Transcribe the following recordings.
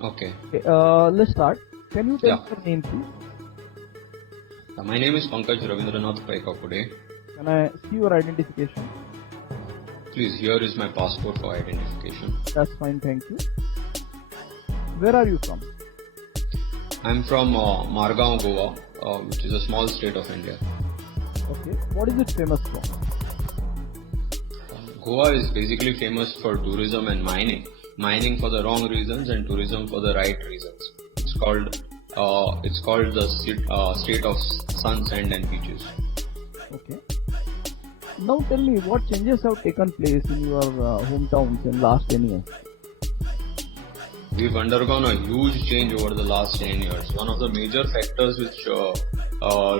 Okay. Okay, let's start. Can you tell Yeah. your name, please? My name is Pankaj Ravindranath Paikapure. Can I see your identification? Please, here is my passport for identification. That's fine, thank you. Where are you from? I'm from Margao, Goa, which is a small state of India. Okay, what is it famous for? Goa is basically famous for tourism and mining. Mining for the wrong reasons and tourism for the right reasons. It's called the state of sun, sand, and beaches. Okay. Now tell me, what changes have taken place in your hometowns in last 10 years? We've undergone a huge change over the last 10 years. One of the major factors which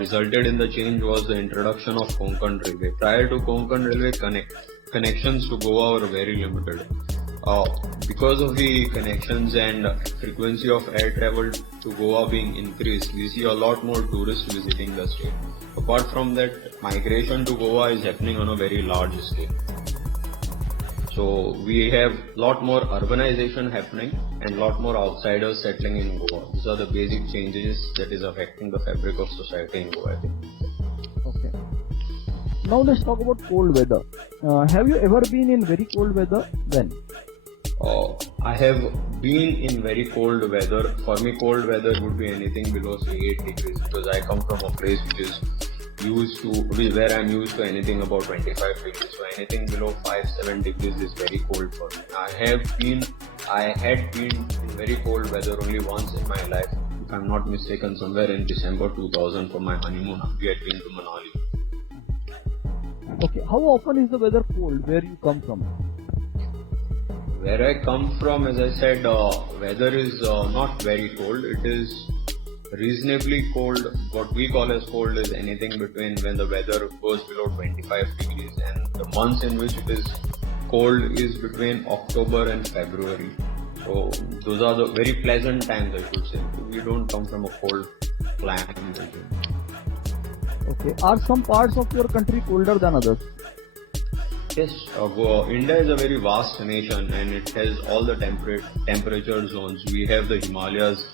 resulted in the change was the introduction of Konkan Railway. Prior to Konkan Railway, connections to Goa were very limited. Because of the connections and frequency of air travel to Goa being increased, we see a lot more tourists visiting the state. Apart from that, migration to Goa is happening on a very large scale. So we have lot more urbanization happening and lot more outsiders settling in Goa. These are the basic changes that is affecting the fabric of society in Goa, I think. Okay. Now let's talk about cold weather. Have you ever been in very cold weather? When? I have been in very cold weather. For me, cold weather would be anything below say 8 degrees because I come from a place which is where I'm used to anything about 25 degrees. So anything below 5-7 degrees is very cold for me. I had been in very cold weather only once in my life. If I'm not mistaken, somewhere in December 2000 for my honeymoon, we had been to Manali. Okay, how often is the weather cold where you come from? Where I come from, as I said, weather is not very cold. It is reasonably cold. What we call as cold is anything between when the weather goes below 25 degrees, and the months in which it is cold is between October and February. So those are the very pleasant times, I should say. We don't come from a cold climate. Okay, are some parts of your country colder than others? Yes, India is a very vast nation and it has all the temperature zones. We have the Himalayas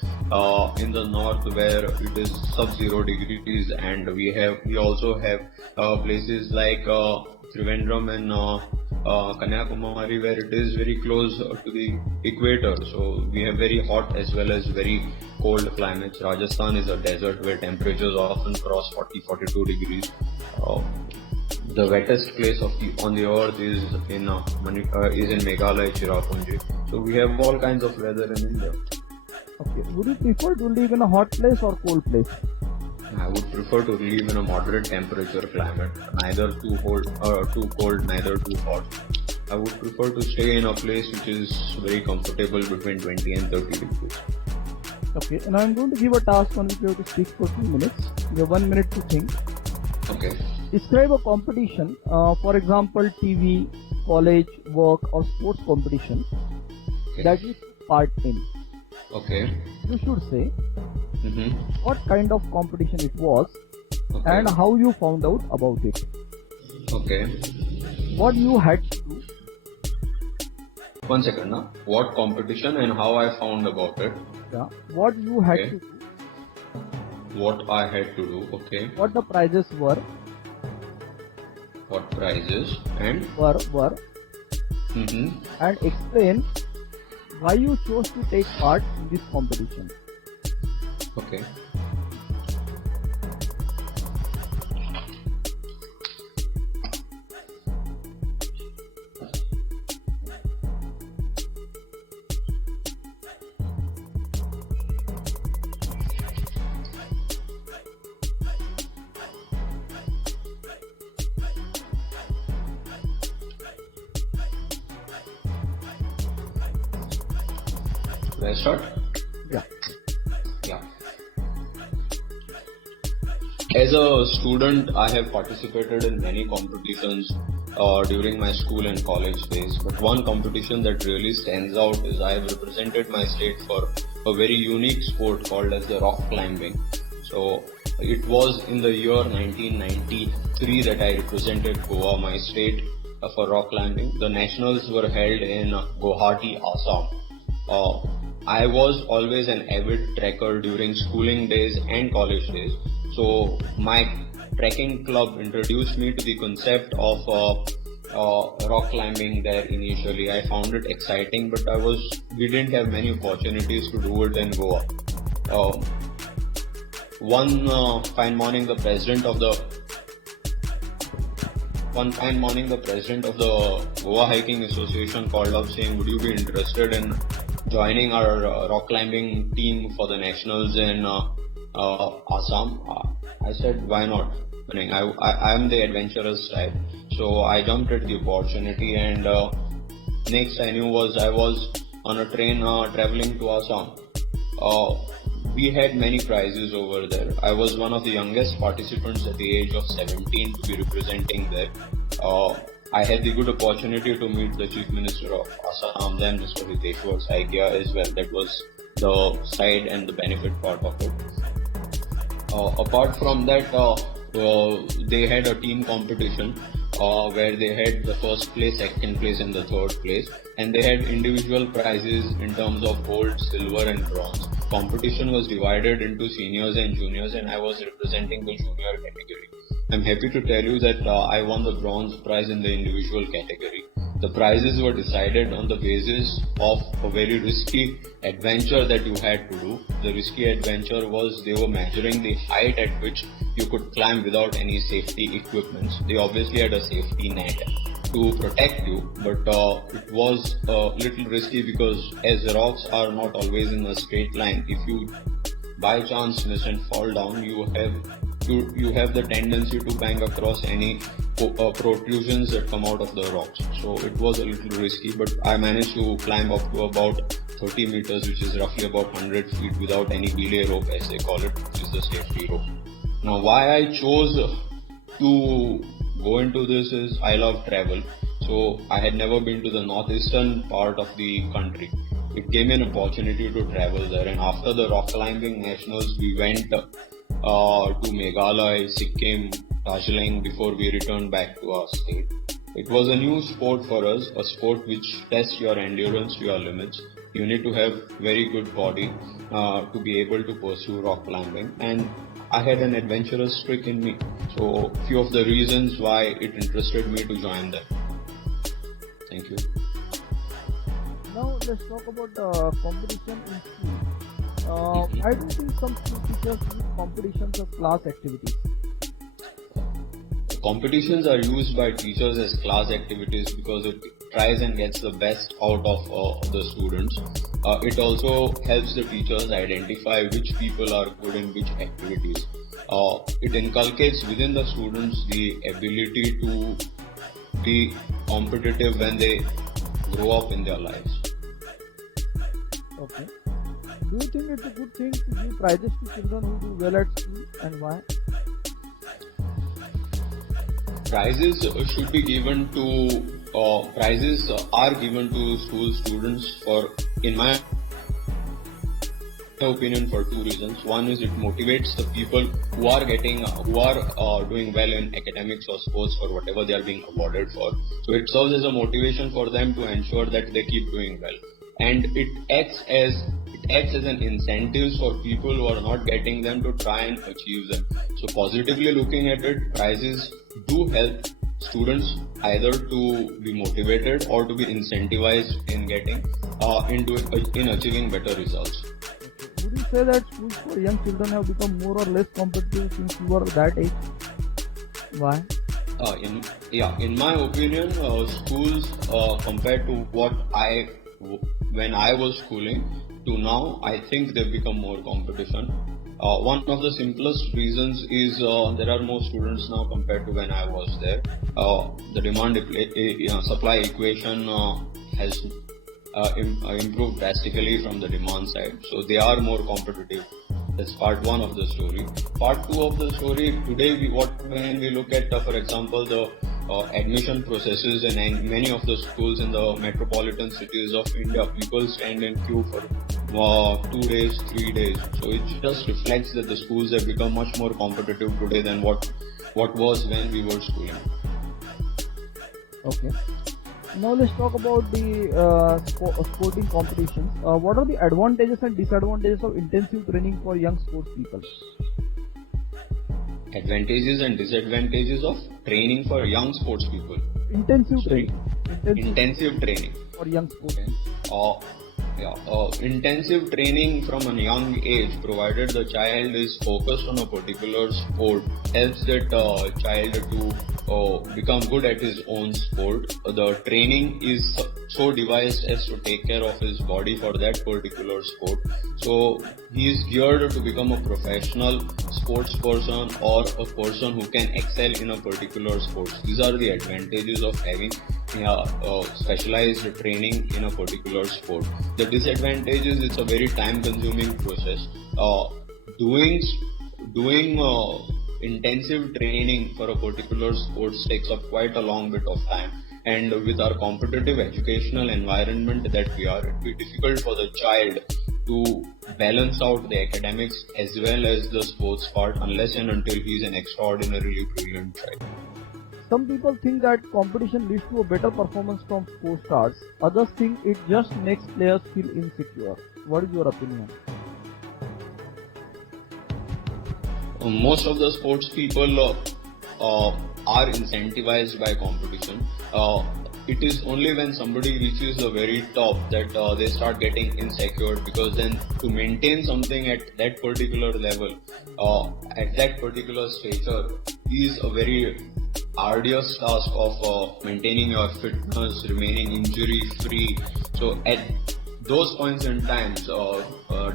in the north where it is sub-zero degrees, and we also have places like Trivandrum and Kanyakumari where it is very close to the equator. So we have very hot as well as very cold climates. Rajasthan is a desert where temperatures often cross 40-42 degrees. The wettest place on the earth is in Meghalaya, Cherrapunji. So we have all kinds of weather in India. Okay, would you prefer to live in a hot place or cold place? I would prefer to live in a moderate temperature climate, neither too cold, neither too hot. I would prefer to stay in a place which is very comfortable between 20 and 30 degrees. Okay, and I'm going to give a task on which you have to speak for 2 minutes. You have 1 minute to think. Okay. Describe a competition, for example, TV, college, work, or sports competition that you took part in. Okay. You should say what kind of competition it was and how you found out about it. Okay. What you had to do. 1 second now. What competition and how I found about it. Yeah. What you had to do. What I had to do. Okay. What the prizes were. What prizes and were. Mm-hmm. And explain why you chose to take part in this competition. Okay. Can I start? Yeah. As a student, I have participated in many competitions during my school and college days. But one competition that really stands out is I have represented my state for a very unique sport called as the rock climbing. So it was in the year 1993 that I represented Goa, my state, for rock climbing. The nationals were held in Guwahati, Assam. I was always an avid trekker during schooling days and college days. So my trekking club introduced me to the concept of rock climbing there initially. I found it exciting, but we didn't have many opportunities to do it in Goa. Uh, fine morning, the president of the Goa Hiking Association called up saying, "Would you be interested in joining our rock climbing team for the nationals in Assam?" I said, "Why not?" I mean, I am the adventurous type, so I jumped at the opportunity, and next I knew was I was on a train traveling to Assam. We had many prizes over there. I was one of the youngest participants at the age of 17 to be representing there. I had the good opportunity to meet the Chief Minister of Assam, then Mr. Hiteshwar Saikia as well. That was the side and the benefit part of it. Apart from that, they had a team competition where they had the first place, second place, and the third place, and they had individual prizes in terms of gold, silver, and bronze. Competition was divided into seniors and juniors, and I was representing the junior category. I'm happy to tell you that I won the bronze prize in the individual category. The prizes were decided on the basis of a very risky adventure that you had to do. The risky adventure was they were measuring the height at which you could climb without any safety equipments. They obviously had a safety net to protect you, but it was a little risky because as the rocks are not always in a straight line, if you by chance miss and fall down, you have the tendency to bang across any protrusions that come out of the rocks. So it was a little risky, but I managed to climb up to about 30 meters, which is roughly about 100 feet without any belay rope, as they call it, which is the safety rope. Now, why I chose to go into this is I love travel. So I had never been to the northeastern part of the country. It gave me an opportunity to travel there, and after the rock climbing nationals, we went to Meghalaya, Sikkim, Darjeeling before we returned back to our state. It was a new sport for us, a sport which tests your endurance to your limits. You need to have very good body to be able to pursue rock climbing, and I had an adventurous streak in me. So few of the reasons why it interested me to join them. Thank you. Now let's talk about competition in school. I do see some school teachers use competitions or class activities. Competitions are used by teachers as class activities because it tries and gets the best out of the students. It also helps the teachers identify which people are good in which activities. It inculcates within the students the ability to be competitive when they grow up in their lives. Okay. Do you think it's a good thing to give prizes to children who do well at school, and why? Prizes should be given to prizes are given to school students for, in my opinion, for two reasons. One is it motivates the people who are doing well in academics or sports for whatever they are being awarded for. So it serves as a motivation for them to ensure that they keep doing well, and it acts as an incentive for people who are not getting them to try and achieve them. So positively looking at it, prizes do help students either to be motivated or to be incentivized in getting in achieving better results. Okay. Would you say that schools for young children have become more or less competitive since you were that age? Why? In my opinion, schools compared to when I was schooling to now, I think they've become more competition. One of the simplest reasons is there are more students now compared to when I was there. The demand supply equation has improved drastically from the demand side, so they are more competitive. That's part one of the story. Part two of the story, today when we look at, for example, the admission processes in many of the schools in the metropolitan cities of India, people stand in queue for 2 days, 3 days. So it just reflects that the schools have become much more competitive today than what was when we were schooling. Okay. Now let's talk about the sporting competitions. What are the advantages and disadvantages of intensive training for young sports people? Advantages and disadvantages of training for young sports people. Intensive Sorry? training. Intensive training. For young sports. Intensive training from a young age, provided the child is focused on a particular sport, helps that child to become good at his own sport. The training is so devised as to take care of his body for that particular sport. So he is geared to become a professional sports person or a person who can excel in a particular sport. These are the advantages of having specialized training in a particular sport. The disadvantage is it's a very time-consuming process. Doing intensive training for a particular sport takes up quite a long bit of time. And with our competitive educational environment that we are, it will be difficult for the child to balance out the academics as well as the sports part unless and until he is an extraordinarily brilliant child. Some people think that competition leads to a better performance from sports stars. Others think it just makes players feel insecure. What is your opinion? Most of the sports people are incentivized by competition. It is only when somebody reaches the very top that they start getting insecure, because then to maintain something at that particular level, at that particular stature, is a very arduous task of maintaining your fitness, remaining injury free. So at those points in time,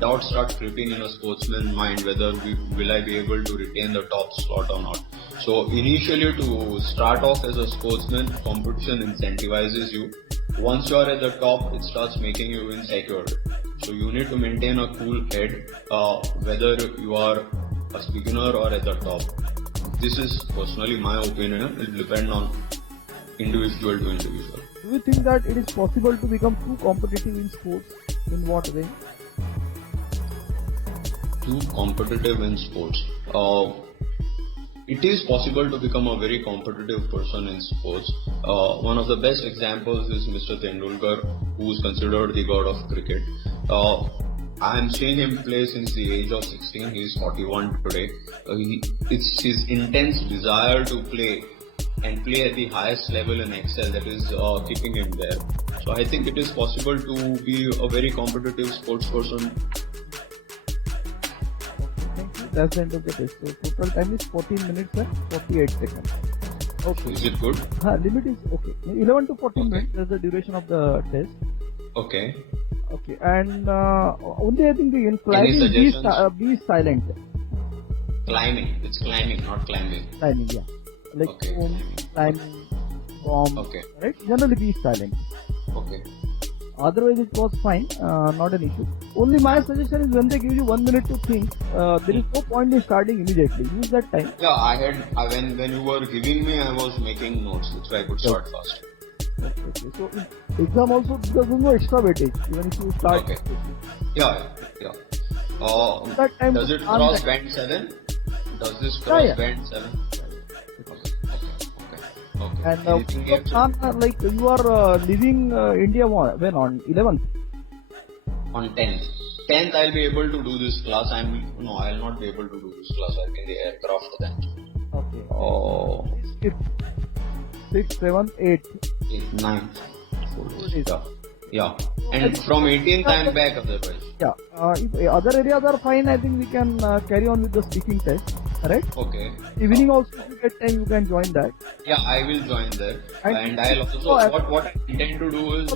doubts start creeping in a sportsman's mind whether will I be able to retain the top slot or not. So initially, to start off as a sportsman, competition incentivizes you. Once you are at the top, it starts making you insecure. So you need to maintain a cool head, whether you are a beginner or at the top. This is personally my opinion. It will depend on individual to individual. Do you think that it is possible to become too competitive in sports? In what way? Too competitive in sports. It is possible to become a very competitive person in sports. One of the best examples is Mr. Tendulkar, who is considered the god of cricket. I am seeing him play since the age of 16. He is 41 today. It's his intense desire to play and play at the highest level and excel that is keeping him there. So I think it is possible to be a very competitive sports person. Thank you. That's the end of the test. So total time is 14 minutes and 48 seconds. Okay. Is it good? Limit is okay. 11 to 14 minutes. That's the duration of the test. Okay. Okay. And only I think in Any climbing, suggestions? be silent. Climbing. It's climbing, not climbing. Climbing, yeah. Like Okay. climbing, bomb. Okay. Right? Generally be silent. Okay. Otherwise it was fine, not an issue. Only my suggestion is when they give you 1 minute to think, there is no point in starting immediately. Use that time. Yeah, when you were giving me, I was making notes. That's why I could start fast. Okay. So in exam also, because there's no extra weightage, even if you start. Okay. Yeah. That time Does it cross band 7? Does this cross band 7? Okay. And Anything else? like you are leaving India when on 11th? On 10th. 10th I'll be able to do this class. I'll not be able to do this class. I'll be in the aircraft then. Okay. Oh. 6th, 7th, 8th. 9th. 4 days. Yeah. And from 18th I'm back otherwise. Yeah. If other areas are fine, I think we can carry on with the speaking test. Right? Okay. Evening also, if you get time, you can join that. Yeah, I will join there. And I'll also, what I intend to do is,